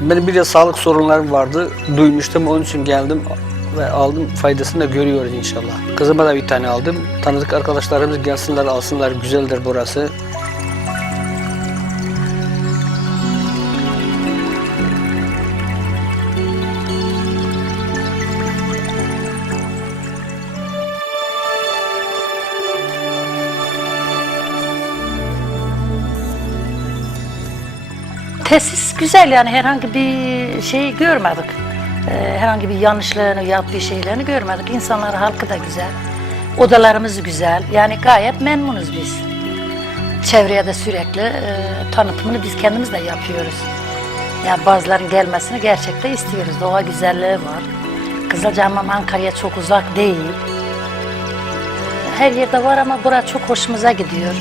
Benim bir de sağlık sorunlarım vardı. Duymuştum onun için geldim ve aldım faydasını da görüyoruz inşallah. Kızıma da bir tane aldım. Tanıdık arkadaşlarımız gelsinler alsınlar güzeldir burası. Tesis güzel yani herhangi bir şey görmedik. Ee, herhangi bir yanlışlarını, yaptığı şeylerini görmedik. İnsanlar, halkı da güzel. Odalarımız güzel. Yani gayet memnunuz biz. Çevreye de sürekli e, tanıtımını biz kendimiz de yapıyoruz. Yani bazıların gelmesini gerçekten istiyoruz. Doğa güzelliği var. Kızılcahamam Ankara'ya çok uzak değil. Her yerde var ama bura çok hoşumuza gidiyor.